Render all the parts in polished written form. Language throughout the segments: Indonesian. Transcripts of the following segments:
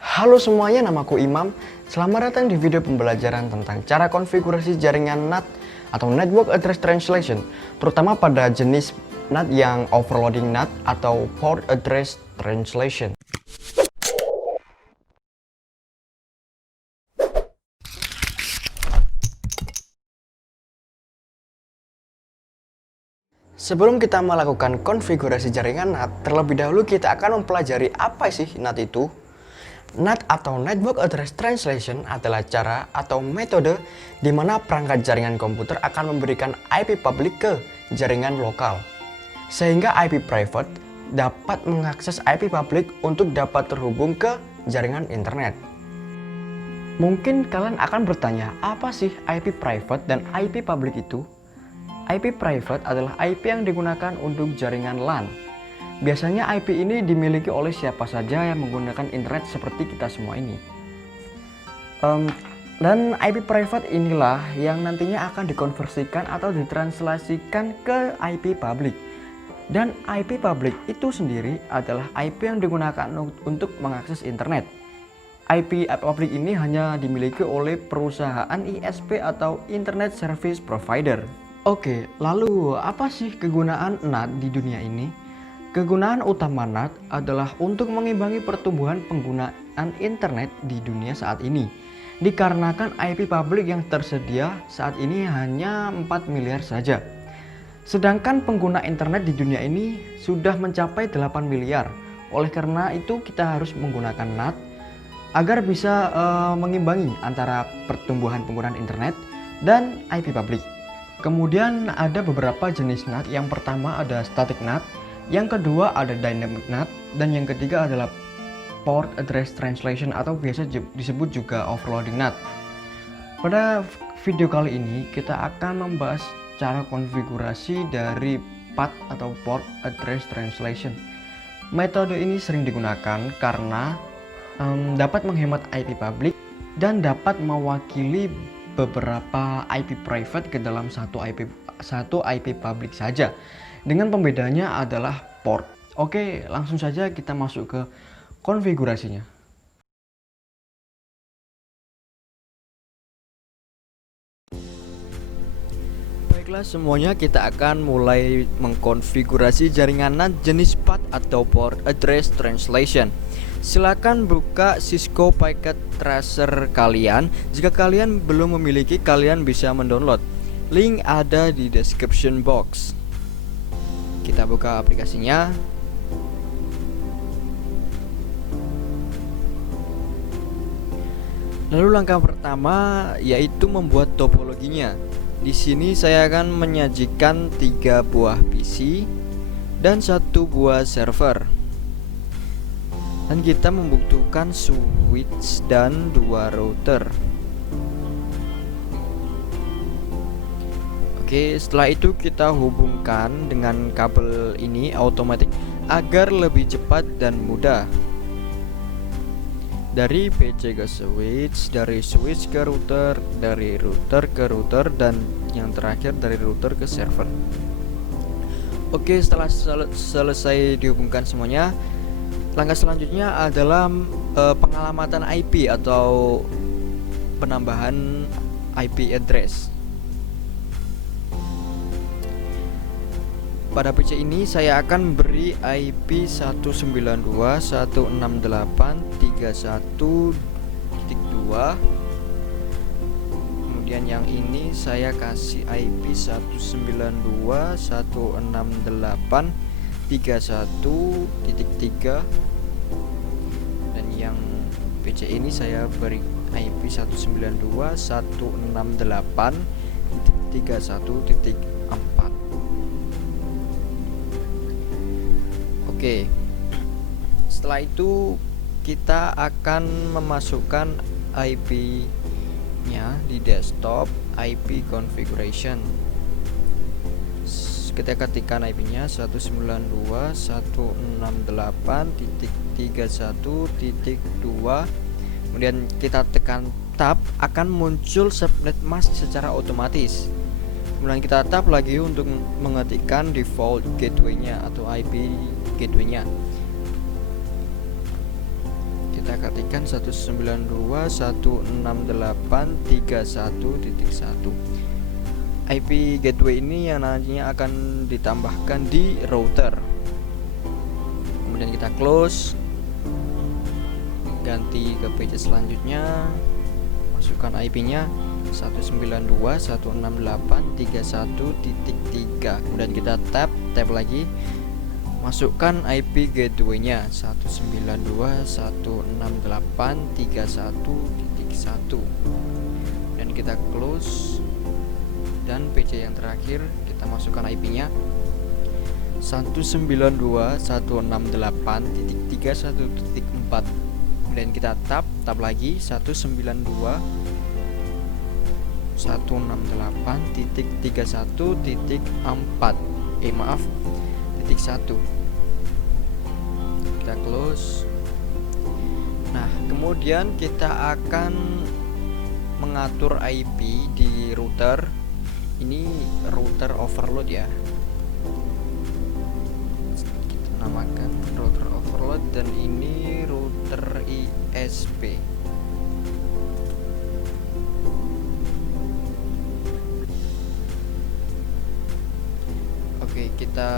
Halo semuanya, namaku Imam. Selamat datang di video pembelajaran tentang cara konfigurasi jaringan NAT atau Network Address Translation, terutama pada jenis NAT yang overloading NAT atau Port Address Translation. Sebelum kita melakukan konfigurasi jaringan NAT, terlebih dahulu kita akan mempelajari apa sih NAT itu. NAT atau Network Address Translation adalah cara atau metode di mana perangkat jaringan komputer akan memberikan IP publik ke jaringan lokal, sehingga IP private dapat mengakses IP publik untuk dapat terhubung ke jaringan internet. Mungkin kalian akan bertanya, apa sih IP private dan IP publik itu? IP private adalah IP yang digunakan untuk jaringan LAN. Biasanya IP ini dimiliki oleh siapa saja yang menggunakan internet seperti kita semua ini. Dan IP private inilah yang nantinya akan dikonversikan atau ditranslasikan ke IP publik. Dan IP publik itu sendiri adalah IP yang digunakan untuk mengakses internet. IP publik ini hanya dimiliki oleh perusahaan ISP atau Internet Service Provider. Oke, lalu apa sih kegunaan NAT di dunia ini? Kegunaan utama NAT adalah untuk mengimbangi pertumbuhan penggunaan internet di dunia saat ini. Dikarenakan IP publik yang tersedia saat ini hanya 4 miliar saja. Sedangkan pengguna internet di dunia ini sudah mencapai 8 miliar. Oleh karena itu kita harus menggunakan NAT agar bisa mengimbangi antara pertumbuhan penggunaan internet dan IP publik. Kemudian ada beberapa jenis NAT. Yang pertama ada static NAT, yang kedua ada dynamic NAT, dan yang ketiga adalah port address translation atau biasa disebut juga overloading NAT. Pada video kali ini kita akan membahas cara konfigurasi dari PAT atau port address translation. Metode ini sering digunakan karena dapat menghemat IP publik dan dapat mewakili beberapa IP private ke dalam satu IP public saja. Dengan pembedanya adalah port. Oke, langsung saja kita masuk ke konfigurasinya. Baiklah semuanya, kita akan mulai mengkonfigurasi jaringan NAT jenis PAT atau Port Address Translation. Silakan buka Cisco Packet Tracer kalian. Jika kalian belum memiliki, kalian bisa mendownload. Link ada di description box. Kita buka aplikasinya. Lalu langkah pertama yaitu membuat topologinya. Di sini saya akan menyajikan 3 buah PC dan 1 buah server. Dan kita membutuhkan switch dan 2 router. Oke, setelah itu kita hubungkan dengan kabel ini otomatis agar lebih cepat dan mudah. Dari PC ke switch, dari switch ke router, dari router ke router, dan yang terakhir dari router ke server. Oke, setelah selesai dihubungkan semuanya, langkah selanjutnya adalah pengalamatan IP atau penambahan IP address. Pada PC ini saya akan beri IP 192.168.31.2. Kemudian yang ini saya kasih IP 192.168.31.3, dan yang PC ini saya beri IP 192.168.31.4. Oke, setelah itu kita akan memasukkan IP-nya di desktop IP configuration. Kita ketikkan IP-nya 192.168.31.2. Kemudian kita tekan tab, akan muncul subnet mask secara otomatis. Kemudian kita tab lagi untuk mengetikkan default gateway-nya atau IP gateway-nya. Kita kita ketikkan 192.168.31.1. IP gateway ini yang nantinya akan ditambahkan di router. Kemudian kita close, ganti ke page selanjutnya, masukkan IP-nya 192.168.31.3. kemudian kita tab lagi, masukkan IP gateway-nya 192.168.31.1 dan kita close. Dan PC yang terakhir kita masukkan IP-nya 192.168.31.4. kemudian kita tab lagi 192.168.31.4 titik 1. Kita close. Nah, kemudian kita akan mengatur IP di router. Ini router overload ya, kita namakan router overload, dan ini router ISP. Oke, kita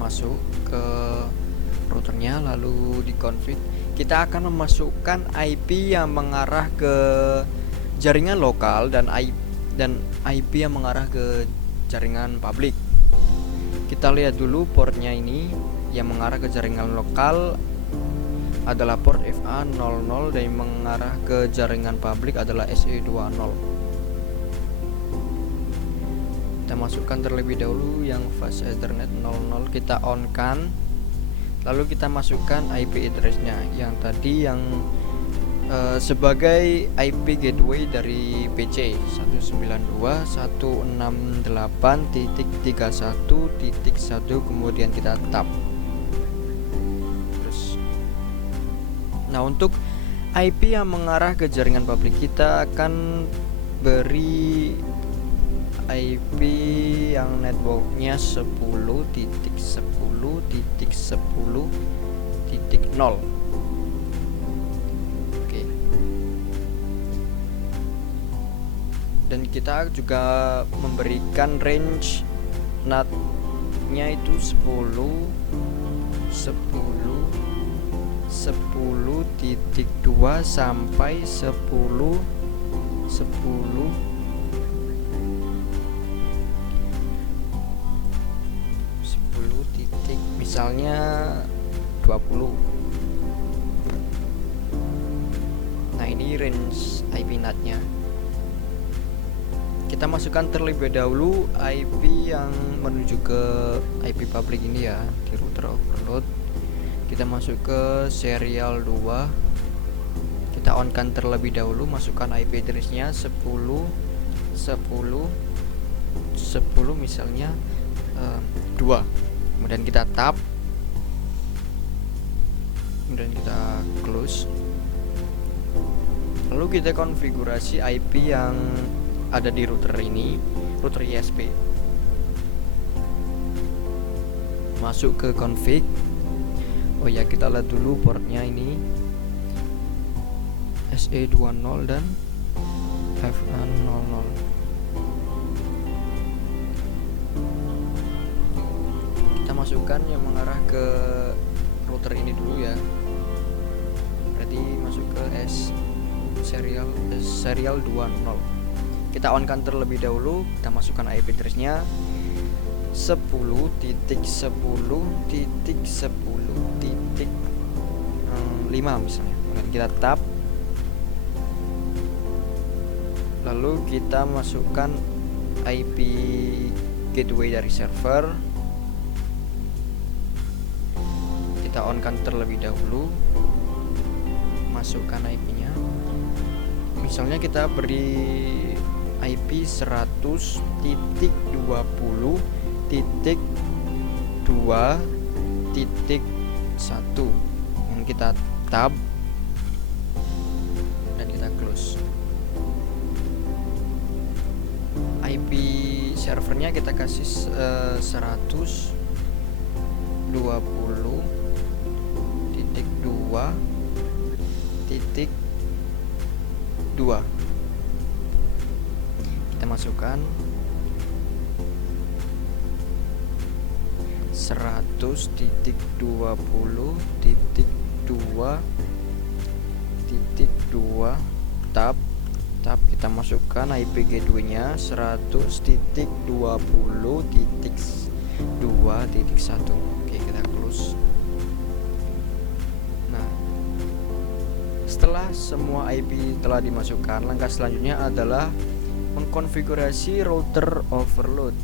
masuk ke routernya, lalu di config kita akan memasukkan IP yang mengarah ke jaringan lokal dan IP yang mengarah ke jaringan publik. Kita lihat dulu portnya ini. Yang mengarah ke jaringan lokal adalah port FA00 dan yang mengarah ke jaringan publik adalah SE20. Kita masukkan terlebih dahulu yang fast ethernet 00, kita on kan, lalu kita masukkan IP address-nya yang tadi yang sebagai IP gateway dari PC 192.168.31.1, kemudian kita tab. Terus, nah, untuk IP yang mengarah ke jaringan publik kita akan beri IP yang networknya 10.10.10.0. Dan kita juga memberikan range NAT-nya itu 10.10.10.2 sampai 10.10 titik misalnya 20. Nah, ini range IP NAT-nya. Kita masukkan terlebih dahulu IP yang menuju ke IP public ini ya, di router overload. Kita masuk ke serial 2. Kita on kan terlebih dahulu, masukkan IP address-nya 10 misalnya 2. Kemudian kita tab. Kemudian kita close. Lalu kita konfigurasi IP yang ada di router ini, router ISP. Masuk ke config. Oh ya, kita lihat dulu portnya ini SE20 dan FA00. Kita masukkan yang mengarah ke router ini dulu ya. Berarti masuk ke serial 20. Kita on kan terlebih dahulu, kita masukkan IP address-nya 10.10.10.5 misalnya. Kemudian kita tab. Lalu kita masukkan IP gateway dari server. Kita on kan terlebih dahulu, masukkan IP-nya. Misalnya kita beri IP 100.20.2.1 dan kita tab dan kita close. IP servernya kita kasih 100.20.2 192.2. Kita masukkan 100.20.2 tab, kita masukkan IP gateway nya 100.20.2.1. Oke, kita close. Nah, setelah semua IP telah dimasukkan, langkah selanjutnya adalah mengkonfigurasi router overload,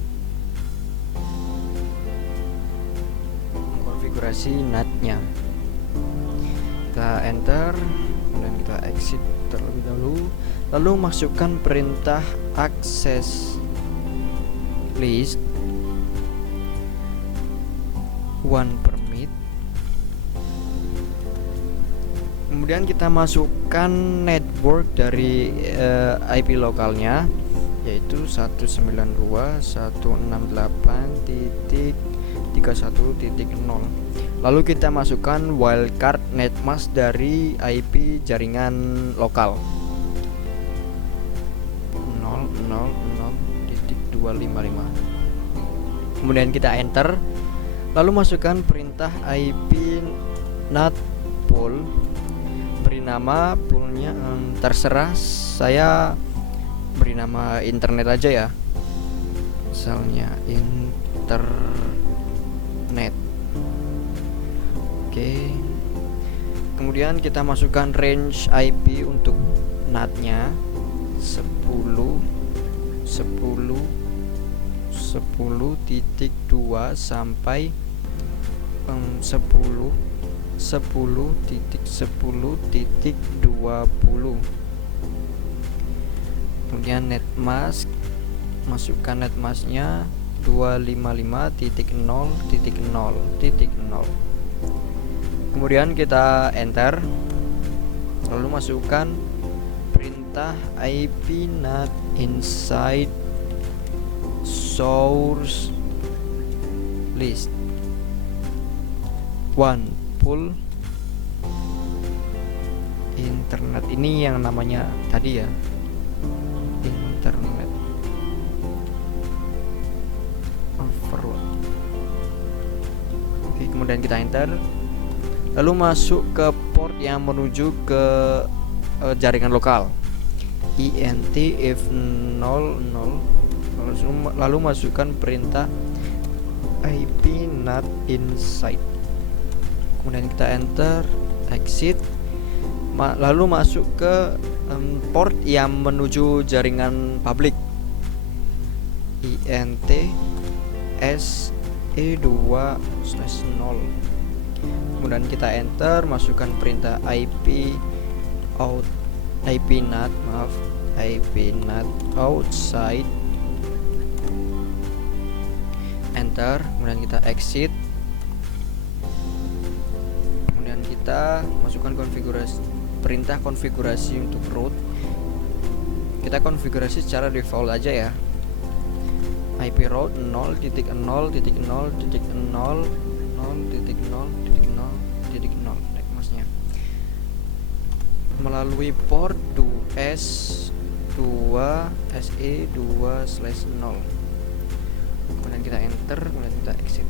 mengkonfigurasi NAT-nya. Kita enter, kemudian kita exit terlebih dahulu, lalu masukkan perintah access list one permit. Kemudian kita masukkan network dari IP lokalnya, yaitu 192.168.31.0. Lalu kita masukkan wildcard netmask dari IP jaringan lokal 0.0.0.255. Kemudian kita enter, lalu masukkan perintah IP NAT pool. Beri nama poolnya terserah, saya beri nama internet aja ya, misalnya internet. Oke. Kemudian kita masukkan range IP untuk NAT-nya 10.10.10.2 sampai 10.10.10.20. Kemudian netmask, masukkan netmasknya 255.0.0.0. Kemudian kita enter, lalu masukkan perintah IP NAT inside source list one pool internet. Ini yang namanya tadi ya, internet overload. Oke, kemudian kita enter, lalu masuk ke port yang menuju ke jaringan lokal int if 00, lalu masukkan perintah IP NAT inside. Kemudian kita enter, exit, lalu masuk ke port yang menuju jaringan public int se2/0. Kemudian kita enter, masukkan perintah IP NAT outside, enter. Kemudian kita exit, kemudian kita masukkan perintah konfigurasi untuk root. Kita konfigurasi secara default aja ya, IP route 0.0.0.0.0.0 netmasknya melalui port 2SE2/0. Kemudian kita enter, kemudian kita exit.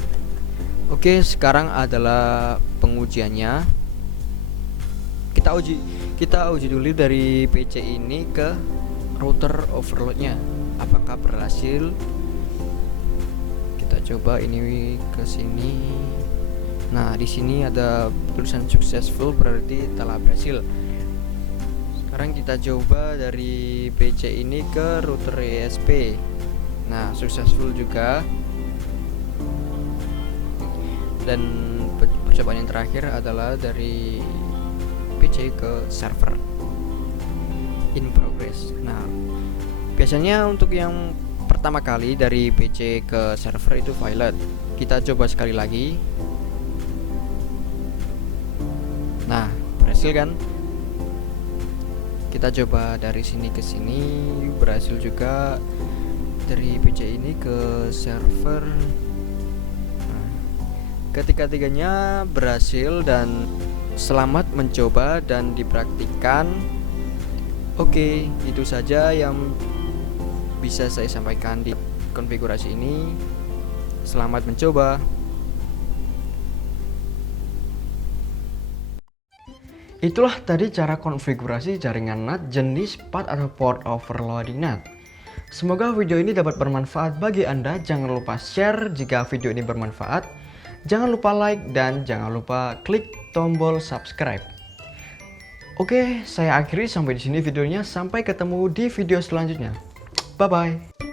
Oke, sekarang adalah pengujiannya. Kita uji dulu dari PC ini ke router overloadnya, apakah berhasil. Kita coba ini ke sini. Nah, di sini ada tulisan successful, berarti telah berhasil. Sekarang kita coba dari PC ini ke router ESP. Nah, successful juga. Dan percobaan yang terakhir adalah dari PC ke server, in progress. Nah, biasanya untuk yang pertama kali dari PC ke server itu violet. Kita coba sekali lagi. Nah, berhasil kan? Kita coba dari sini ke sini, berhasil juga. Dari PC ini ke server. Nah, ketiga-tiganya berhasil dan Selamat mencoba dan dipraktikkan. Oke, itu saja yang bisa saya sampaikan di konfigurasi ini. Selamat mencoba. Itulah tadi cara konfigurasi jaringan NAT jenis PAD atau Port Overloading NAT. Semoga video ini dapat bermanfaat bagi Anda. Jangan lupa share jika video ini bermanfaat. Jangan lupa like dan jangan lupa klik tombol subscribe. Oke, saya akhiri sampai di sini videonya. Sampai ketemu di video selanjutnya. Bye bye.